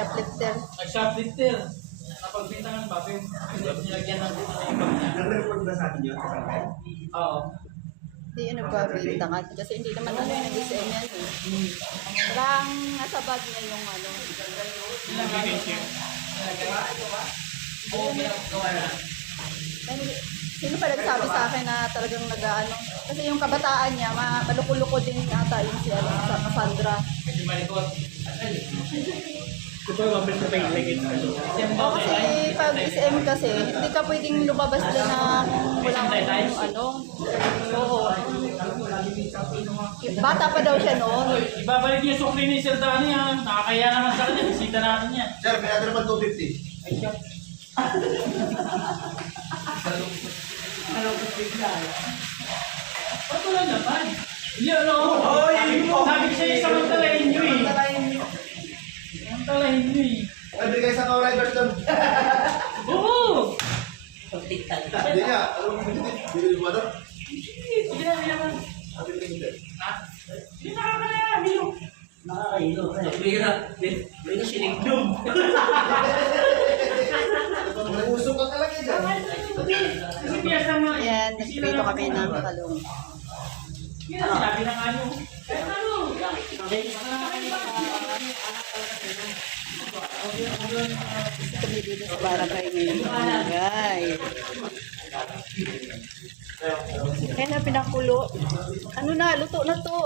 shoplifter. Nag-shoplifter. Napagbintangan ba? Nilagyan ng dito na ibang niya. Nag-report ba sa atin yun? Oo. Hindi yun nagbabintangan. Kasi hindi naman ano yung SM yan eh. Parang nasa bag niya yung ano. Nilagay siya. Oo, ginagawa na. Sino pa nagsabi sa akin na talagang nag-ano? Kasi yung kabataan niya, malukuluko din ata yung si ano, sa Cassandra. Medyo malikot. Ito yung mabilis na pa ilagay sa ano. Oo, kasi pag SM kasi, hindi ka pwedeng lumabas doon na walang ano. Oo. Bata pa daw siya noon. Ibabalik niyo yung sukli ni Sir Dani ha. Nakakaya naman sa kanya. Bisita natin yan. Sir, may natin naman 250. Ay, siya. Ba't wala naman? Yan o. Sabi ko sa'yo, samantalahin nyo eh. Samantalahin nyo eh. Pwede kayo sa no-riders doon. Oo! Hindi nga. Alam mo, bibili mo doon? Sige na, naman. Ha? Hindi nakakahilo. Nakakahilo. May na sinigdom. Usok ka talaga dyan. Kasi piyas naman. Ayan, nagprito kami ng talong. Yan ang sinabi ng ano. Kahit ano. Kami dito sa barangay ngayon. Barangay. Kaya na pinakulo. Ano na, luto na to.